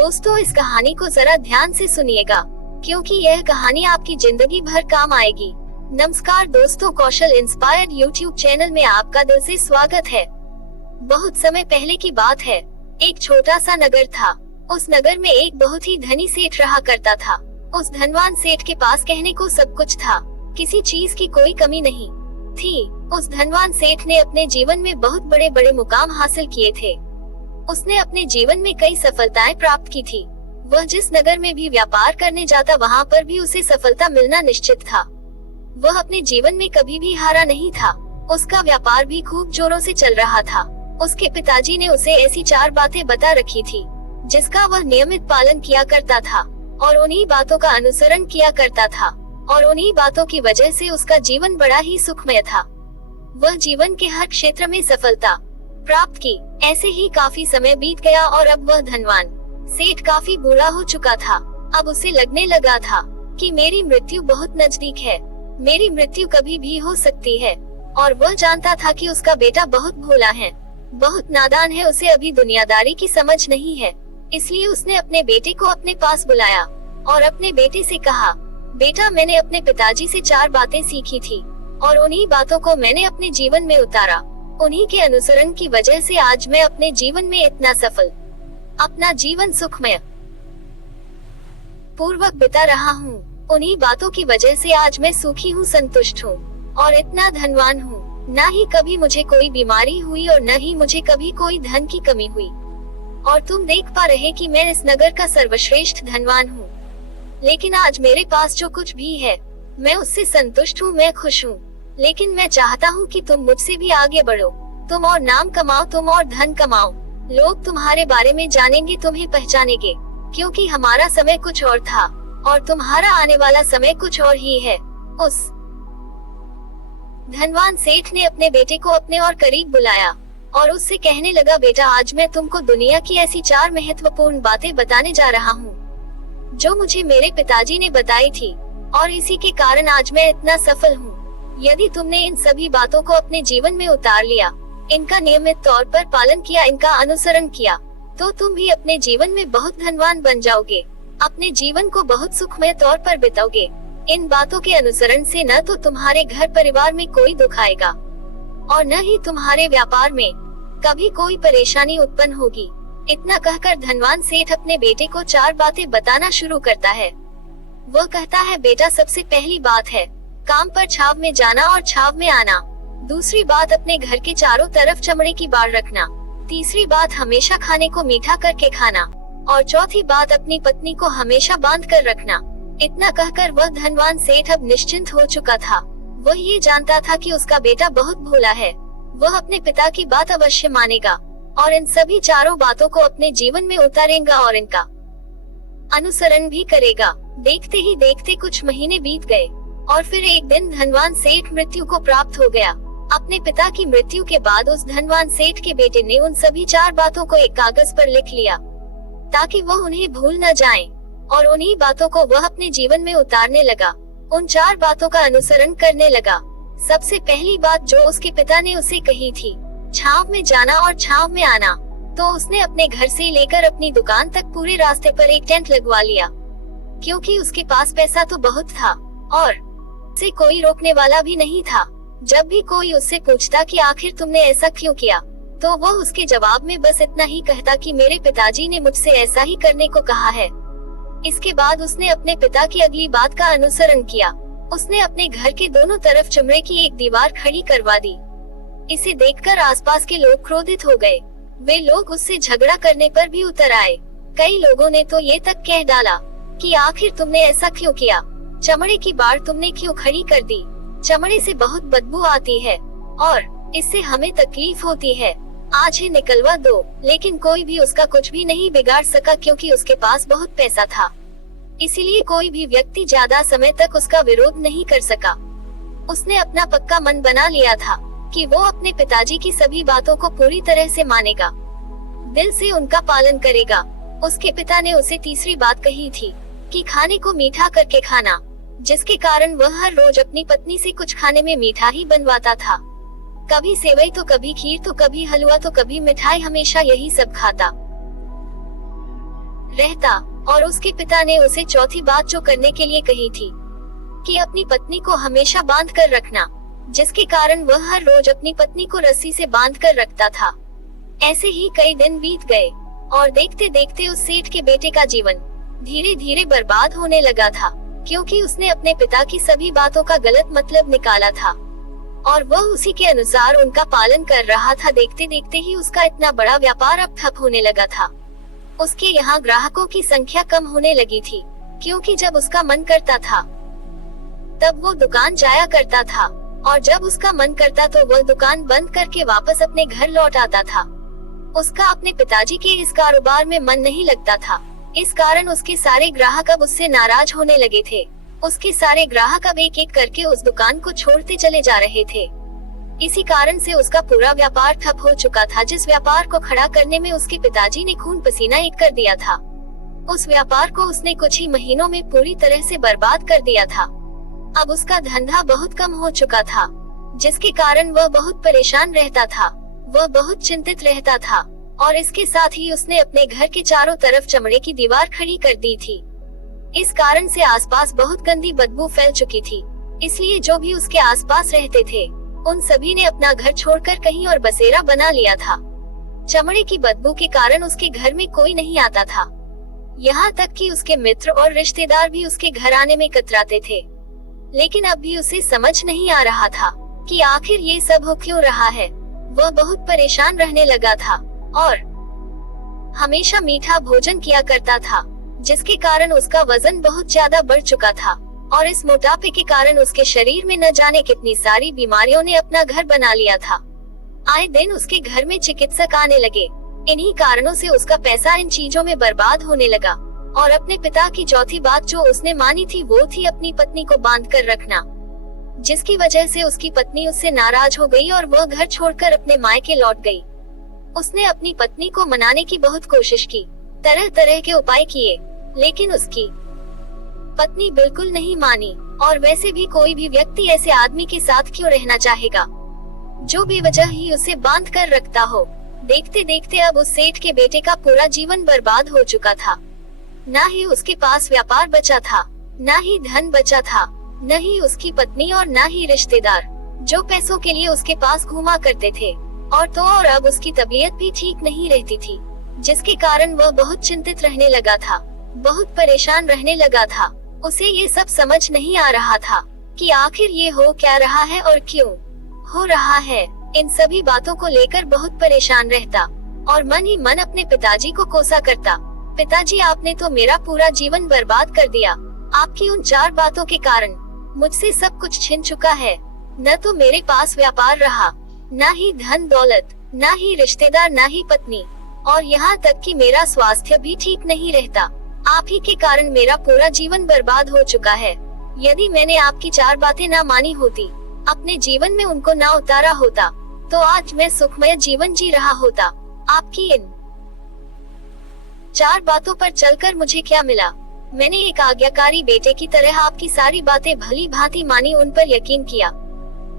दोस्तों, इस कहानी को जरा ध्यान से सुनिएगा, क्योंकि यह कहानी आपकी जिंदगी भर काम आएगी। नमस्कार दोस्तों, कौशल इंस्पायर्ड यूट्यूब चैनल में आपका दिल से स्वागत है। बहुत समय पहले की बात है। एक छोटा सा नगर था। उस नगर में एक बहुत ही धनी सेठ रहा करता था। उस धनवान सेठ के पास कहने को सब कुछ था, किसी चीज की कोई कमी नहीं थी। उस धनवान सेठ ने अपने जीवन में बहुत बड़े बड़े मुकाम हासिल किए थे। उसने अपने जीवन में कई सफलताएं प्राप्त की थी। वह जिस नगर में भी व्यापार करने जाता, वहाँ पर भी उसे सफलता मिलना निश्चित था। वह अपने जीवन में कभी भी हारा नहीं था। उसका व्यापार भी खूब जोरों से चल रहा था। उसके पिताजी ने उसे ऐसी 4 बातें बता रखी थी, जिसका वह नियमित पालन किया करता था और उन्हीं बातों का अनुसरण किया करता था, और उन्हीं बातों की वजह से उसका जीवन बड़ा ही सुखमय था। वह जीवन के हर क्षेत्र में सफलता प्राप्त की। ऐसे ही काफी समय बीत गया और अब वह धनवान सेठ काफी बूढ़ा हो चुका था। अब उसे लगने लगा था कि मेरी मृत्यु बहुत नजदीक है, मेरी मृत्यु कभी भी हो सकती है। और वह जानता था कि उसका बेटा बहुत भोला है, बहुत नादान है, उसे अभी दुनियादारी की समझ नहीं है। इसलिए उसने अपने बेटे को अपने पास बुलाया और अपने बेटे से कहा, बेटा, मैंने अपने पिताजी से 4 बातें सीखी थी और उन्हीं बातों को मैंने अपने जीवन में उतारा। उन्हीं के अनुसरण की वजह से आज मैं अपने जीवन में इतना सफल, अपना जीवन सुखमय पूर्वक बिता रहा हूँ। उन्हीं बातों की वजह से आज मैं सुखी हूँ, संतुष्ट हूँ और इतना धनवान हूँ। न ही कभी मुझे कोई बीमारी हुई और न ही मुझे कभी कोई धन की कमी हुई। और तुम देख पा रहे कि मैं इस नगर का सर्वश्रेष्ठ धनवान हूँ। लेकिन आज मेरे पास जो कुछ भी है, मैं उससे संतुष्ट हूँ, मैं खुश हूँ। लेकिन मैं चाहता हूँ कि तुम मुझसे भी आगे बढ़ो। तुम और नाम कमाओ, तुम और धन कमाओ। लोग तुम्हारे बारे में जानेंगे, तुम्हें पहचानेंगे, क्योंकि हमारा समय कुछ और था और तुम्हारा आने वाला समय कुछ और ही है। उस धनवान सेठ ने अपने बेटे को अपने और करीब बुलाया और उससे कहने लगा, बेटा, आज मैं तुमको दुनिया की ऐसी 4 महत्वपूर्ण बातें बताने जा रहा हूँ, जो मुझे मेरे पिताजी ने बताई थी, और इसी के कारण आज मैं इतना सफल हूँ। यदि तुमने इन सभी बातों को अपने जीवन में उतार लिया, इनका नियमित तौर पर पालन किया, इनका अनुसरण किया, तो तुम भी अपने जीवन में बहुत धनवान बन जाओगे, अपने जीवन को बहुत सुखमय तौर पर बिताओगे। इन बातों के अनुसरण से न तो तुम्हारे घर परिवार में कोई दुख आएगा और न ही तुम्हारे व्यापार में कभी कोई परेशानी उत्पन्न होगी। इतना कहकर धनवान सेठ अपने बेटे को 4 बातें बताना शुरू करता है। वह कहता है, बेटा, सबसे पहली बात है काम पर छाव में जाना और छाव में आना। दूसरी बात, अपने घर के चारों तरफ चमड़े की बाड़ रखना। तीसरी बात, हमेशा खाने को मीठा करके खाना। और चौथी बात, अपनी पत्नी को हमेशा बांध कर रखना। इतना कहकर वह धनवान सेठ अब निश्चिंत हो चुका था। वह ये जानता था कि उसका बेटा बहुत भोला है। वह अपने पिता की बात अवश्य मानेगा और इन सभी 4 बातों को अपने जीवन में उतारेगा और इनका अनुसरण भी करेगा। देखते ही देखते कुछ महीने बीत गए और फिर एक दिन धनवान सेठ मृत्यु को प्राप्त हो गया। अपने पिता की मृत्यु के बाद उस धनवान सेठ के बेटे ने उन सभी 4 बातों को एक कागज पर लिख लिया, ताकि वह उन्हें भूल न जाए, और उन्हीं बातों को वह अपने जीवन में उतारने लगा। उन 4 बातों का अनुसरण करने लगा। सबसे पहली बात जो उसके पिता ने उसे कही थी, छाव में जाना और छाव में आना, तो उसने अपने घर से लेकर अपनी दुकान तक पूरे रास्ते पर एक टेंट लगवा लिया, क्योंकि उसके पास पैसा तो बहुत था और उसे कोई रोकने वाला भी नहीं था। जब भी कोई उससे पूछता कि आखिर तुमने ऐसा क्यों किया, तो वह उसके जवाब में बस इतना ही कहता कि मेरे पिताजी ने मुझसे ऐसा ही करने को कहा है। इसके बाद उसने अपने पिता की अगली बात का अनुसरण किया। उसने अपने घर के दोनों तरफ चमड़े की एक दीवार खड़ी करवा दी। इसे देखकर आसपास के लोग क्रोधित हो गए। वे लोग उससे झगड़ा करने पर भी उतर आए। कई लोगों ने तो ये तक कह डाला कि आखिर तुमने ऐसा क्यों किया, चमड़े की बाड़ तुमने क्यों खड़ी कर दी, चमड़े से बहुत बदबू आती है और इससे हमें तकलीफ होती है, आज ही निकलवा दो। लेकिन कोई भी उसका कुछ भी नहीं बिगाड़ सका, क्योंकि उसके पास बहुत पैसा था। इसीलिए कोई भी व्यक्ति ज्यादा समय तक उसका विरोध नहीं कर सका। उसने अपना पक्का मन बना लिया था कि वो अपने पिताजी की सभी बातों को पूरी तरह से मानेगा, दिल से उनका पालन करेगा। उसके पिता ने उसे तीसरी बात कही थी कि खाने को मीठा करके खाना, जिसके कारण वह हर रोज अपनी पत्नी से कुछ खाने में मीठा ही बनवाता था। कभी सेवई तो कभी खीर तो कभी हलवा तो कभी मिठाई, हमेशा यही सब खाता रहता, और उसके पिता ने उसे चौथी बात जो करने के लिए कही थी कि अपनी पत्नी को हमेशा बांध कर रखना, जिसके कारण वह हर रोज अपनी पत्नी को रस्सी से बांध कर रखता था। ऐसे ही कई दिन बीत गए और देखते देखते उस सेठ के बेटे का जीवन धीरे धीरे बर्बाद होने लगा था, क्योंकि उसने अपने पिता की सभी बातों का गलत मतलब निकाला था और वह उसी के अनुसार उनका पालन कर रहा था। देखते देखते ही उसका इतना बड़ा व्यापार अब ठप होने लगा था। उसके यहाँ ग्राहकों की संख्या कम होने लगी थी, क्योंकि जब उसका मन करता था तब वो दुकान जाया करता था, और जब उसका मन करता तो वह दुकान बंद करके वापस अपने घर लौट आता था। उसका अपने पिताजी के इस कारोबार में मन नहीं लगता था। इस कारण उसके सारे ग्राहक अब उससे नाराज होने लगे थे। उसके सारे ग्राहक अब एक एक करके उस दुकान को छोड़ते चले जा रहे थे। इसी कारण से उसका पूरा व्यापार ठप हो चुका था, जिस व्यापार को खड़ा करने में उसके पिताजी ने खून पसीना एक कर दिया था। उस व्यापार को उसने कुछ ही महीनों में पूरी तरह से बर्बाद कर दिया था। अब उसका धंधा बहुत कम हो चुका था, जिसके कारण वह बहुत परेशान रहता था। वह बहुत चिंतित रहता था और इसके साथ ही उसने अपने घर के चारों तरफ चमड़े की दीवार खड़ी कर दी थी। इस कारण से आसपास बहुत गंदी बदबू फैल चुकी थी, इसलिए जो भी उसके आसपास रहते थे उन सभी ने अपना घर छोड़कर कहीं और बसेरा बना लिया था। चमड़े की बदबू के कारण उसके घर में कोई नहीं आता था। यहाँ तक कि उसके मित्र और रिश्तेदार भी उसके घर आने में कतराते थे। लेकिन अब भी उसे समझ नहीं आ रहा था कि आखिर ये सब हो क्यों रहा है। वह बहुत परेशान रहने लगा था और हमेशा मीठा भोजन किया करता था, जिसके कारण उसका वजन बहुत ज्यादा बढ़ चुका था और इस मोटापे के कारण उसके शरीर में न जाने कितनी सारी बीमारियों ने अपना घर बना लिया था। आए दिन उसके घर में चिकित्सक आने लगे। इन्हीं कारणों से उसका पैसा इन चीजों में बर्बाद होने लगा और अपने पिता की चौथी बात जो उसने मानी थी वो थी अपनी पत्नी को बांध कर रखना, जिसकी वजह से उसकी पत्नी उससे नाराज हो गई और वह घर छोड़कर अपने मायके लौट गई। उसने अपनी पत्नी को मनाने की बहुत कोशिश की, तरह तरह के उपाय किए, लेकिन उसकी पत्नी बिल्कुल नहीं मानी। और वैसे भी कोई भी व्यक्ति ऐसे आदमी के साथ क्यों रहना चाहेगा जो बेवजह ही उसे बांध कर रखता हो। देखते देखते अब उस सेठ के बेटे का पूरा जीवन बर्बाद हो चुका था। न ही उसके पास व्यापार बचा था, न ही धन बचा था, न ही उसकी पत्नी और न ही रिश्तेदार जो पैसों के लिए उसके पास घूमा करते थे। और अब उसकी तबीयत भी ठीक नहीं रहती थी, जिसके कारण वह बहुत चिंतित रहने लगा था, बहुत परेशान रहने लगा था। उसे ये सब समझ नहीं आ रहा था कि आखिर ये हो क्या रहा है और क्यों हो रहा है। इन सभी बातों को लेकर बहुत परेशान रहता और मन ही मन अपने पिताजी को कोसा करता। पिताजी, आपने तो मेरा पूरा जीवन बर्बाद कर दिया। आपकी उन 4 बातों के कारण मुझसे सब कुछ छिन चुका है। न तो मेरे पास व्यापार रहा, न ही धन दौलत, न ही रिश्तेदार, न ही पत्नी, और यहाँ तक कि मेरा स्वास्थ्य भी ठीक नहीं रहता। आप ही के कारण मेरा पूरा जीवन बर्बाद हो चुका है। यदि मैंने आपकी 4 बातें ना मानी होती, अपने जीवन में उनको ना उतारा होता, तो आज मैं सुखमय जीवन जी रहा होता। आपकी इन 4 बातों पर चलकर मुझे क्या मिला? मैंने एक आज्ञाकारी बेटे की तरह आपकी सारी बातें भली भांति मानी, उन पर यकीन किया,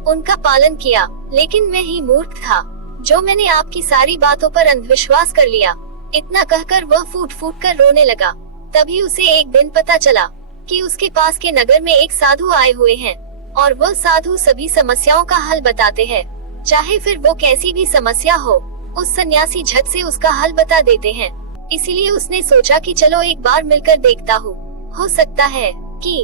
उनका पालन किया। लेकिन मैं ही मूर्ख था जो मैंने आपकी सारी बातों पर अंधविश्वास कर लिया। इतना कहकर वह फूट फूट कर रोने लगा। तभी उसे एक दिन पता चला कि उसके पास के नगर में एक साधु आए हुए हैं और वह साधु सभी समस्याओं का हल बताते हैं, चाहे फिर वो कैसी भी समस्या हो। उस सन्यासी झट से उसका हल बता देते हैं। इसीलिए उसने सोचा कि चलो एक बार मिलकर देखता हूँ, हो सकता है कि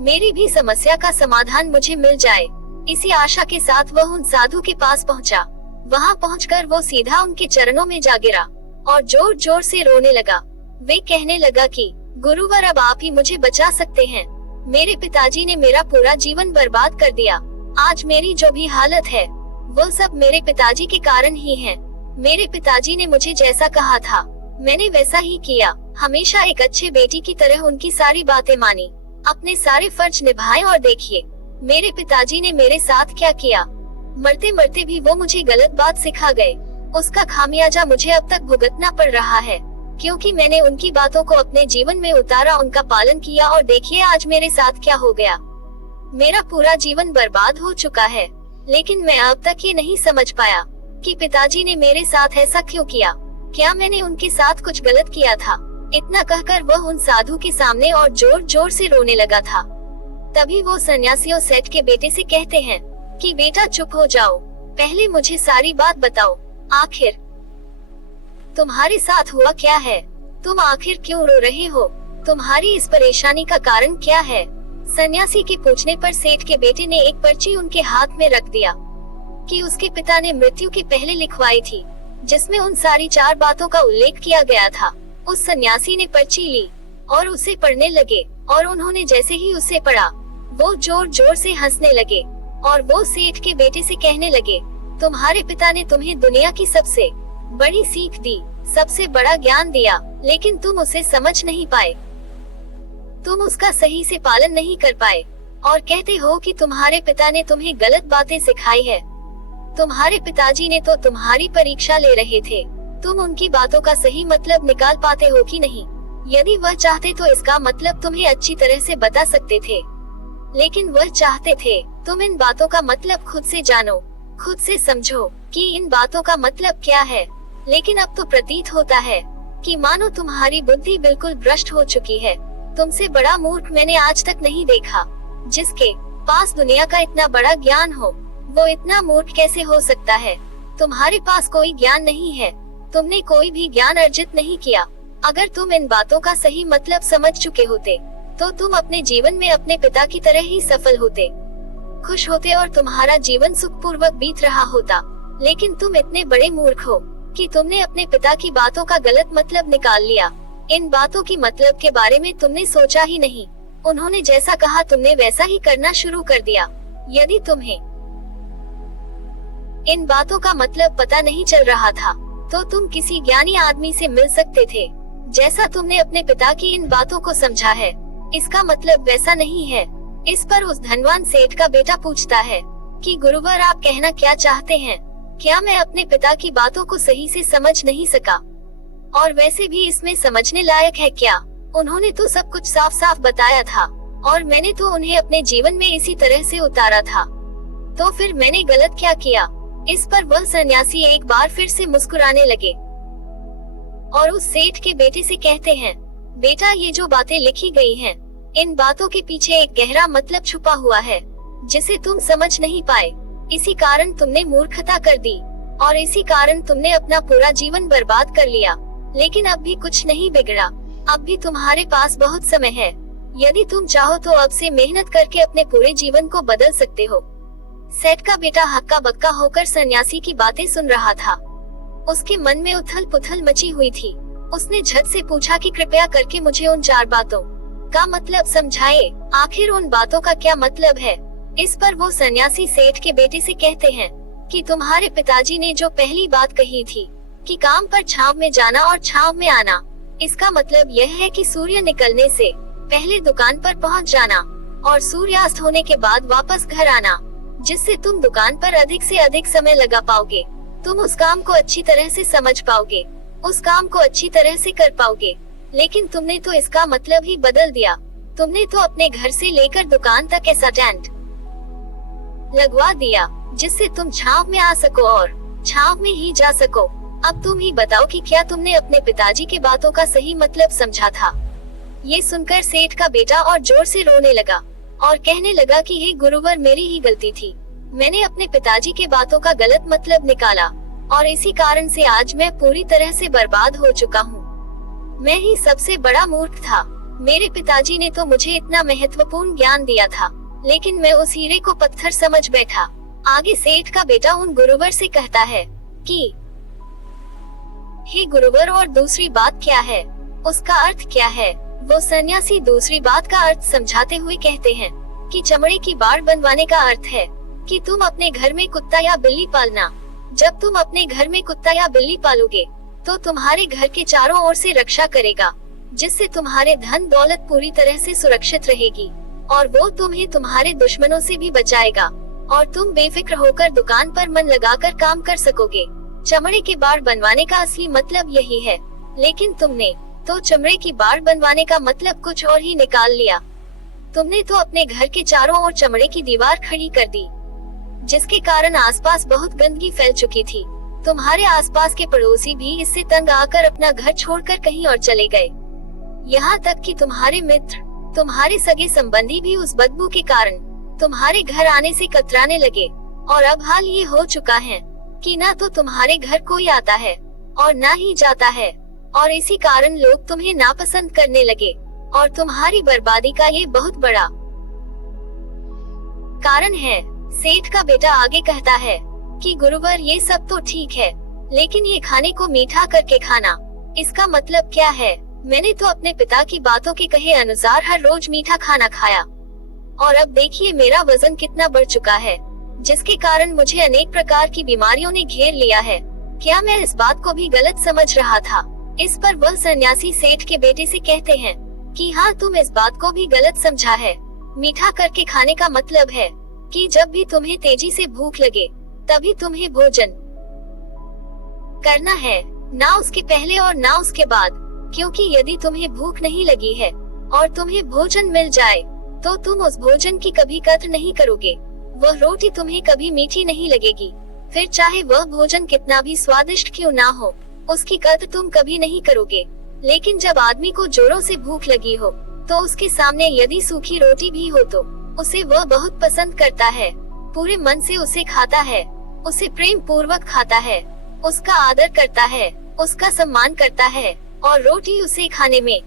मेरी भी समस्या का समाधान मुझे मिल जाए। इसी आशा के साथ वह उन साधु के पास पहुँचा। वहाँ पहुँचकर वो सीधा उनके चरणों में जा गिरा और जोर जोर से रोने लगा। वे कहने लगा कि गुरुवर, अब आप ही मुझे बचा सकते हैं। मेरे पिताजी ने मेरा पूरा जीवन बर्बाद कर दिया। आज मेरी जो भी हालत है वो सब मेरे पिताजी के कारण ही है। मेरे पिताजी ने मुझे जैसा कहा था मैंने वैसा ही किया। हमेशा एक अच्छे बेटी की तरह उनकी सारी बातें मानी, अपने सारे फर्ज निभाए, और देखिए मेरे पिताजी ने मेरे साथ क्या किया। मरते मरते भी वो मुझे गलत बात सिखा गए। उसका खामियाजा मुझे अब तक भुगतना पड़ रहा है, क्योंकि मैंने उनकी बातों को अपने जीवन में उतारा, उनका पालन किया, और देखिए आज मेरे साथ क्या हो गया। मेरा पूरा जीवन बर्बाद हो चुका है। लेकिन मैं अब तक ये नहीं समझ पाया कि पिताजी ने मेरे साथ ऐसा क्यों किया। क्या मैंने उनके साथ कुछ गलत किया था? इतना कहकर वह उन साधु के सामने और जोर जोर से रोने लगा था। तभी वो सन्यासी सेठ के बेटे से कहते हैं कि बेटा चुप हो जाओ, पहले मुझे सारी बात बताओ, आखिर तुम्हारे साथ हुआ क्या है? तुम आखिर क्यों रो रहे हो? तुम्हारी इस परेशानी का कारण क्या है? सन्यासी के पूछने पर सेठ के बेटे ने एक पर्ची उनके हाथ में रख दिया कि उसके पिता ने मृत्यु के पहले लिखवाई थी, जिसमें उन सारी 4 बातों का उल्लेख किया गया था। उस सन्यासी ने पर्ची ली और उसे पढ़ने लगे, और उन्होंने जैसे ही उसे पढ़ा वो जोर जोर से हंसने लगे और वो सेठ के बेटे से कहने लगे, तुम्हारे पिता ने तुम्हें दुनिया की सबसे बड़ी सीख दी, सबसे बड़ा ज्ञान दिया, लेकिन तुम उसे समझ नहीं पाए, तुम उसका सही से पालन नहीं कर पाए और कहते हो कि तुम्हारे पिता ने तुम्हें गलत बातें सिखाई है। तुम्हारे पिताजी ने तो तुम्हारी परीक्षा ले रहे थे, तुम उनकी बातों का सही मतलब निकाल पाते हो कि नहीं? यदि वह चाहते तो इसका मतलब तुम्हें अच्छी तरह से बता सकते थे, लेकिन वह चाहते थे तुम इन बातों का मतलब खुद से जानो, खुद से समझो कि इन बातों का मतलब क्या है। लेकिन अब तो प्रतीत होता है कि मानो तुम्हारी बुद्धि बिल्कुल भ्रष्ट हो चुकी है। तुमसे बड़ा मूर्ख मैंने आज तक नहीं देखा। जिसके पास दुनिया का इतना बड़ा ज्ञान हो, वो इतना मूर्ख कैसे हो सकता है? तुम्हारे पास कोई ज्ञान नहीं है, तुमने कोई भी ज्ञान अर्जित नहीं किया। अगर तुम इन बातों का सही मतलब समझ चुके होते, तो तुम अपने जीवन में अपने पिता की तरह ही सफल होते, खुश होते और तुम्हारा जीवन सुखपूर्वक बीत रहा होता। लेकिन तुम इतने बड़े मूर्ख हो कि तुमने अपने पिता की बातों का गलत मतलब निकाल लिया। इन बातों की मतलब के बारे में तुमने सोचा ही नहीं। उन्होंने जैसा कहा तुमने वैसा ही करना शुरू कर दिया। यदि तुम्हें इन बातों का मतलब पता नहीं चल रहा था, तो तुम किसी ज्ञानी आदमी से मिल सकते थे। जैसा तुमने अपने पिता की इन बातों को समझा है, इसका मतलब वैसा नहीं है। इस पर उस धनवान सेठ का बेटा पूछता है कि गुरुवर आप कहना क्या चाहते हैं? क्या मैं अपने पिता की बातों को सही से समझ नहीं सका? और वैसे भी इसमें समझने लायक है क्या? उन्होंने तो सब कुछ साफ साफ बताया था और मैंने तो उन्हें अपने जीवन में इसी तरह से उतारा था, तो फिर मैंने गलत क्या किया? इस पर वह सन्यासी एक बार फिर से मुस्कुराने लगे और उस सेठ के बेटे से कहते हैं, बेटा ये जो बातें लिखी गई हैं, इन बातों के पीछे एक गहरा मतलब छुपा हुआ है जिसे तुम समझ नहीं पाए। इसी कारण तुमने मूर्खता कर दी और इसी कारण तुमने अपना पूरा जीवन बर्बाद कर लिया। लेकिन अब भी कुछ नहीं बिगड़ा, अब भी तुम्हारे पास बहुत समय है। यदि तुम चाहो तो अब से मेहनत करके अपने पूरे जीवन को बदल सकते हो। सेठ का बेटा हक्का बक्का होकर सन्यासी की बातें सुन रहा था। उसके मन में उथल पुथल मची हुई थी। उसने झट से पूछा कि कृपया करके मुझे उन 4 बातों का मतलब समझाए, आखिर उन बातों का क्या मतलब है? इस पर वो सन्यासी सेठ के बेटे से कहते हैं कि तुम्हारे पिताजी ने जो पहली बात कही थी कि काम पर छांव में जाना और छांव में आना, इसका मतलब यह है कि सूर्य निकलने से पहले दुकान पर पहुंच जाना और सूर्यास्त होने के बाद वापस घर आना, जिससे तुम दुकान पर अधिक से अधिक समय लगा पाओगे। तुम उस काम को अच्छी तरह से समझ पाओगे, उस काम को अच्छी तरह से कर पाओगे। लेकिन तुमने तो इसका मतलब ही बदल दिया। तुमने तो अपने घर से लेकर दुकान तक ऐसा टेंट लगवा दिया जिससे तुम छांव में आ सको और छांव में ही जा सको। अब तुम ही बताओ कि क्या तुमने अपने पिताजी की बातों का सही मतलब समझा था? ये सुनकर सेठ का बेटा और जोर से रोने लगा और कहने लगा कि हे गुरुवर, मेरी ही गलती थी। मैंने अपने पिताजी के बातों का गलत मतलब निकाला और इसी कारण से आज मैं पूरी तरह से बर्बाद हो चुका हूँ। मैं ही सबसे बड़ा मूर्ख था। मेरे पिताजी ने तो मुझे इतना महत्वपूर्ण ज्ञान दिया था, लेकिन मैं उस हीरे को पत्थर समझ बैठा। आगे सेठ का बेटा उन गुरुवर से कहता है कि हे गुरुवर, और दूसरी बात क्या है? उसका अर्थ क्या है? वो सन्यासी दूसरी बात का अर्थ समझाते हुए कहते हैं कि चमड़े की बाड़ बनवाने का अर्थ है कि तुम अपने घर में कुत्ता या बिल्ली पालना। जब तुम अपने घर में कुत्ता या बिल्ली पालोगे तो तुम्हारे घर के चारों ओर से रक्षा करेगा, जिससे तुम्हारे धन दौलत पूरी तरह से सुरक्षित रहेगी और वो तुम्हें तुम्हारे दुश्मनों से भी बचाएगा और तुम बेफिक्र होकर दुकान पर मन लगाकर काम कर सकोगे। चमड़े की बाड़ बनवाने का असली मतलब यही है, लेकिन तुमने तो चमड़े की बाड़ बनवाने का मतलब कुछ और ही निकाल लिया। तुमने तो अपने घर के चारों ओर चमड़े की दीवार खड़ी कर दी, जिसके कारण आसपास बहुत गंदगी फैल चुकी थी। तुम्हारे आसपास के पड़ोसी भी इससे तंग आकर अपना घर छोड़कर कहीं और चले गए। यहाँ तक कि तुम्हारे मित्र, तुम्हारे सगे संबंधी भी उस बदबू के कारण तुम्हारे घर आने से कतराने लगे। और अब हाल ये हो चुका है कि ना तो तुम्हारे घर कोई आता है और ना ही जाता है, और इसी कारण लोग तुम्हें नापसंद करने लगे, और तुम्हारी बर्बादी का ये बहुत बड़ा कारण है। सेठ का बेटा आगे कहता है कि गुरुवर ये सब तो ठीक है, लेकिन ये खाने को मीठा करके खाना, इसका मतलब क्या है? मैंने तो अपने पिता की बातों के कहे अनुसार हर रोज मीठा खाना खाया, और अब देखिए मेरा वजन कितना बढ़ चुका है, जिसके कारण मुझे अनेक प्रकार की बीमारियों ने घेर लिया है। क्या मैं इस बात को भी गलत समझ रहा था? इस पर वह सन्यासी सेठ के बेटे से कहते हैं कि हाँ, तुम इस बात को भी गलत समझा है। मीठा करके खाने का मतलब है कि जब भी तुम्हें तेजी से भूख लगे तभी तुम्हें भोजन करना है, ना उसके पहले और ना उसके बाद। क्योंकि यदि तुम्हें भूख नहीं लगी है और तुम्हें भोजन मिल जाए तो तुम उस भोजन की कभी कद्र नहीं करोगे। वह रोटी तुम्हें कभी मीठी नहीं लगेगी, फिर चाहे वह भोजन कितना भी स्वादिष्ट क्यों ना हो, उसकी कद्र तुम कभी नहीं करोगे। लेकिन जब आदमी को जोरों से भूख लगी हो तो उसके सामने यदि सूखी रोटी भी हो तो उसे वह बहुत पसंद करता है, पूरे मन से उसे खाता है, उसे प्रेम पूर्वक खाता है, उसका आदर करता है, उसका सम्मान करता है, और रोटी उसे खाने में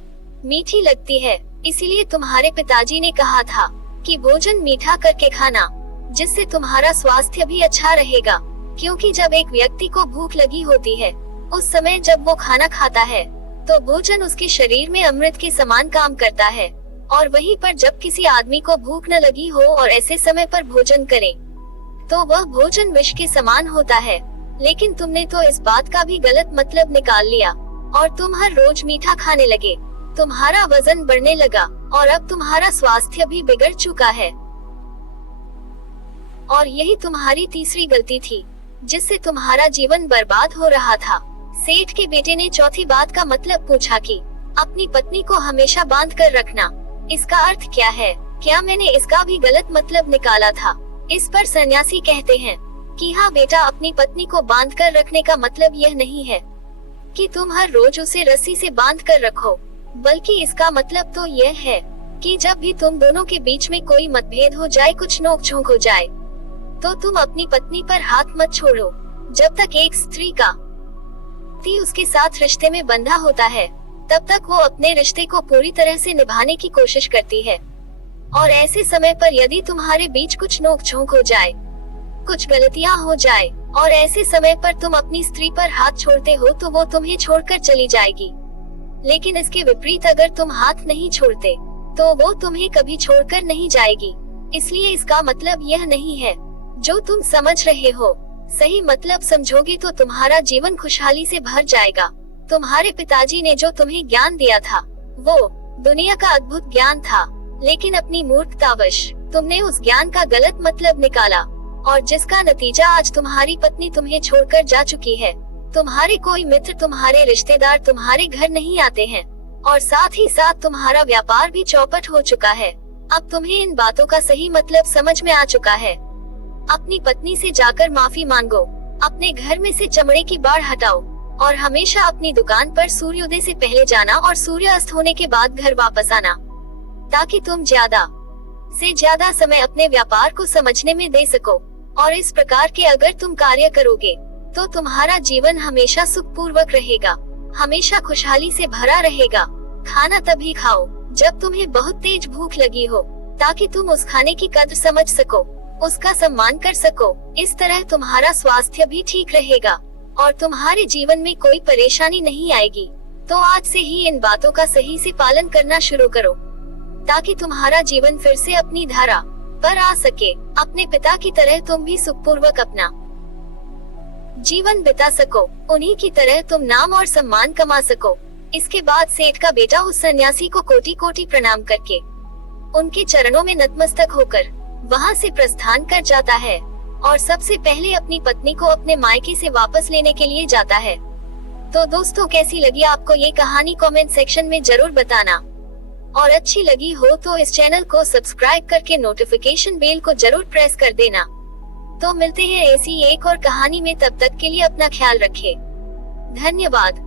मीठी लगती है। इसीलिए तुम्हारे पिताजी ने कहा था कि भोजन मीठा करके खाना, जिससे तुम्हारा स्वास्थ्य भी अच्छा रहेगा। क्योंकि जब एक व्यक्ति को भूख लगी होती है, उस समय जब वो खाना खाता है तो भोजन उसके शरीर में अमृत के समान काम करता है, और वहीं पर जब किसी आदमी को भूख न लगी हो और ऐसे समय पर भोजन करे तो वह भोजन विष के समान होता है। लेकिन तुमने तो इस बात का भी गलत मतलब निकाल लिया और तुम हर रोज मीठा खाने लगे, तुम्हारा वजन बढ़ने लगा और अब तुम्हारा स्वास्थ्य भी बिगड़ चुका है। और यही तुम्हारी तीसरी गलती थी, जिससे तुम्हारा जीवन बर्बाद हो रहा था। सेठ के बेटे ने चौथी बात का मतलब पूछा कि अपनी पत्नी को हमेशा बांध कर रखना, इसका अर्थ क्या है? क्या मैंने इसका भी गलत मतलब निकाला था? इस पर सन्यासी कहते हैं कि हाँ बेटा, अपनी पत्नी को बांध कर रखने का मतलब यह नहीं है कि तुम हर रोज उसे रस्सी से बांध कर रखो, बल्कि इसका मतलब तो यह है कि जब भी तुम दोनों के बीच में कोई मतभेद हो जाए, कुछ नोक-झोंक हो जाए, तो तुम अपनी पत्नी पर हाथ मत छोड़ो। जब तक एक स्त्री का पति उसके साथ रिश्ते में बंधा होता है, तब तक वो अपने रिश्ते को पूरी तरह से निभाने की कोशिश करती है। और ऐसे समय पर यदि तुम्हारे बीच कुछ नोक-झोंक हो जाए, कुछ गलतियां हो जाए, और ऐसे समय पर तुम अपनी स्त्री पर हाथ छोड़ते हो, तो वो तुम्हें छोड़कर चली जाएगी। लेकिन इसके विपरीत अगर तुम हाथ नहीं छोड़ते तो वो तुम्हें कभी छोड़कर नहीं जाएगी। इसलिए इसका मतलब यह नहीं है जो तुम समझ रहे हो। सही मतलब समझोगे तो तुम्हारा जीवन खुशहाली से भर जाएगा। तुम्हारे पिताजी ने जो तुम्हें ज्ञान दिया था वो दुनिया का अद्भुत ज्ञान था, लेकिन अपनी मूर्खतावश तुमने उस ज्ञान का गलत मतलब निकाला, और जिसका नतीजा आज तुम्हारी पत्नी तुम्हें छोड़कर जा चुकी है। तुम्हारे कोई मित्र, तुम्हारे रिश्तेदार तुम्हारे घर नहीं आते हैं, और साथ ही साथ तुम्हारा व्यापार भी चौपट हो चुका है। अब तुम्हें इन बातों का सही मतलब समझ में आ चुका है। अपनी पत्नी से जाकर माफी मांगो, अपने घर में से चमड़े की बाढ़ हटाओ, और हमेशा अपनी दुकान पर सूर्योदय से पहले जाना और सूर्यास्त होने के बाद घर वापस आना, ताकि तुम ज्यादा से ज्यादा समय अपने व्यापार को समझने में दे सको। और इस प्रकार के अगर तुम कार्य करोगे तो तुम्हारा जीवन हमेशा सुखपूर्वक रहेगा, हमेशा खुशहाली से भरा रहेगा। खाना तभी खाओ जब तुम्हें बहुत तेज भूख लगी हो, ताकि तुम उस खाने की कद्र समझ सको, उसका सम्मान कर सको। इस तरह तुम्हारा स्वास्थ्य भी ठीक रहेगा और तुम्हारे जीवन में कोई परेशानी नहीं आएगी। तो आज से ही इन बातों का सही से पालन करना शुरू करो, ताकि तुम्हारा जीवन फिर से अपनी धारा पर आ सके। अपने पिता की तरह तुम भी सुखपूर्वक अपना जीवन बिता सको, उन्हीं की तरह तुम नाम और सम्मान कमा सको। इसके बाद सेठ का बेटा उस सन्यासी को कोटि कोटि प्रणाम करके उनके चरणों में नतमस्तक होकर वहां से प्रस्थान कर जाता है, और सबसे पहले अपनी पत्नी को अपने मायके से वापस लेने के लिए जाता है। तो दोस्तों, कैसी लगी आपको ये कहानी? कमेंट सेक्शन में जरूर बताना, और अच्छी लगी हो तो इस चैनल को सब्सक्राइब करके नोटिफिकेशन बेल को जरूर प्रेस कर देना। तो मिलते हैं ऐसी एक और कहानी में, तब तक के लिए अपना ख्याल रखें। धन्यवाद।